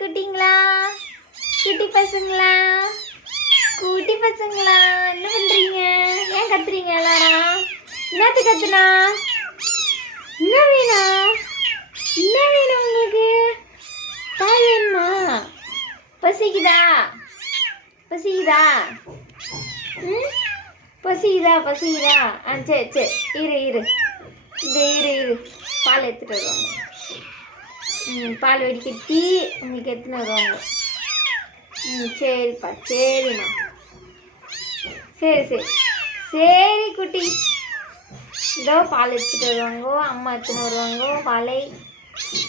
குட்டிங்களா, குட்டி பசங்களா, குட்டி பசங்களா, என்ன பண்றீங்க? ஏன் கத்துறீங்க எல்லாரும்? என்னத்து கத்துனா? என்ன வேணும்? என்ன வேணும் உங்களுக்கு? பால் வேணுமா? பசிக்குதா? பசிக்குதா? ம், பசிக்குதா? பசிக்குதா? ஆ சரி சரி, இரு இரு, பால் எடுத்துட்டு வருவாங்க. பால் வடிகட்டி உங்களுக்கு எடுத்துன்னு வருவாங்க. சரிப்பா, சரிம்மா, சரி குட்டி. இதோ பால் எடுத்துட்டு வருவாங்கோ, அம்மா எடுத்துன்னு வருவாங்கோ. பாலை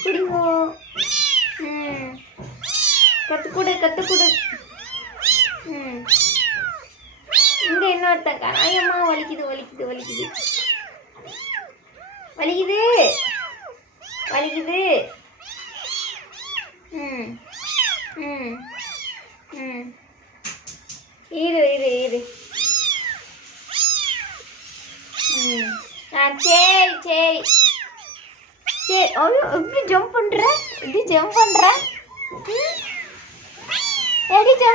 குடிங்கோ. கற்றுக்கூடு. இங்கே இன்னொருத்தங்க. ஐயம்மா, வலிக்குது. இரு. சரி. ஐயோ, எப்படி ஜம்ப் பண்ற? எப்படி ஜம்ப்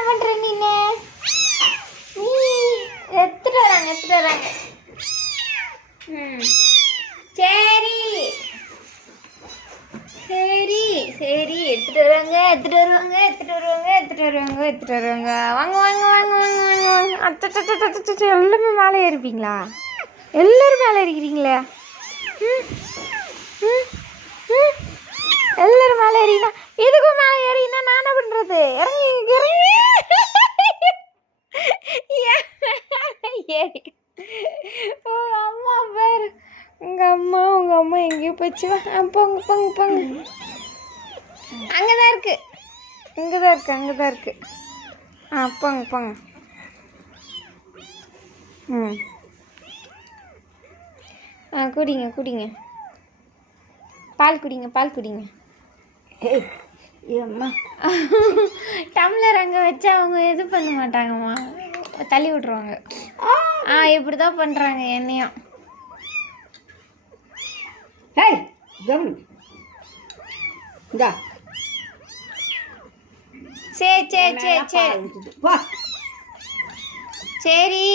பண்ற நீனு? நீ எடுத்துட்டு வராங்க. சரி, எடுத்துட்டு வருவாங்க. வாங்க. எல்லாருமே மேலே ஏறிப்பீங்களா? எல்லாரும் மேலே ஏறிக்கிறீங்களே. எல்லாரும் மேலே ஏறினா எதுக்கும் மேலே ஏறினா நான் என்ன பண்றது? இறங்கி ஏறி. அம்மா பேர் உங்க அம்மா எங்கேயோ போச்சு. போங்க. அங்கதான் இருக்கு. போங்க. குடிங்க. பால் குடிங்க. டம்ளர் அங்கே வச்சா அவங்க இது பண்ண மாட்டாங்கம்மா, தள்ளி விட்ருவாங்க. இப்படிதான் பண்றாங்க என்னையும். சரி.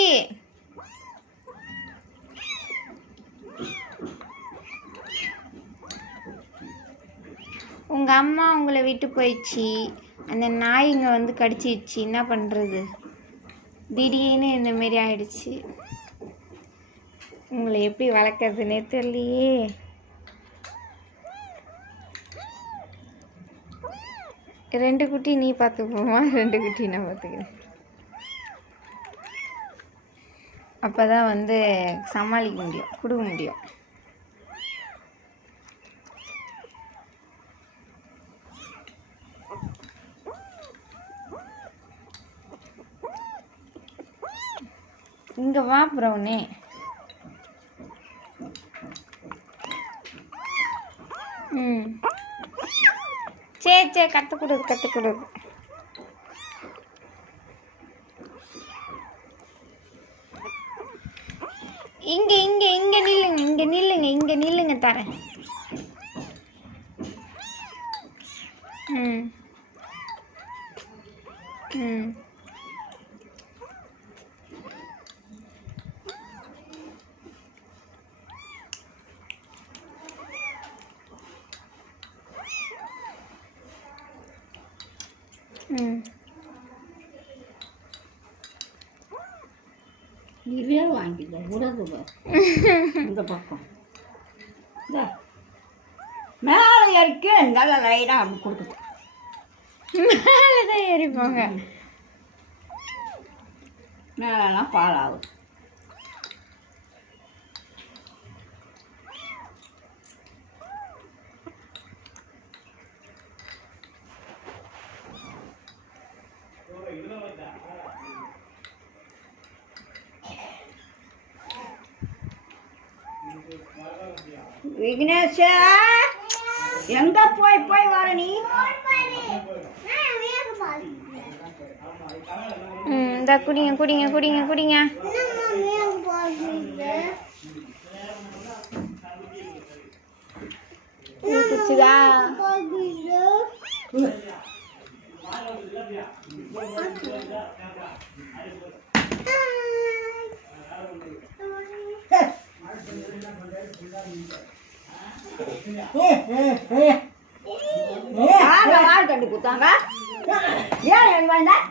உங்க அம்மா உங்களை விட்டு போயிடுச்சு. அந்த நாய்ங்க வந்து கடிச்சிடுச்சு. என்ன பண்றது? திடீர்னு இந்த மாரி ஆயிடுச்சு. உங்களை எப்படி வளர்க்கறதுன்னே தெரியலையே. ரெண்டு குட்டி நீ பார்த்துப்போமா, 2 குட்டி நான் பார்த்துக்கிறேன். அப்போதான் வந்து சமாளிக்க முடியும், கொடுக்க முடியும். இங்கே வா ப்ரௌனே. சரி, கற்றுக்கொடு. இங்கே நில்லுங்க தரேன். இதே வாங்கிக்க கூடாது. இந்த பக்கம் மேலே ஏறிக்க நல்லா லைடாக அப்படி கொடுக்குது. மேலே தான் ஏறிப்பாங்க. மேலெல்லாம் பால் ஆகுது. விக்னேஷா, எங்க போய் வர நீ? இந்த குடிங்க. குடிச்சுதா? வாழை தண்டு கொடுத்தாங்க. ஏன் எனக்கு வேண்டாம்?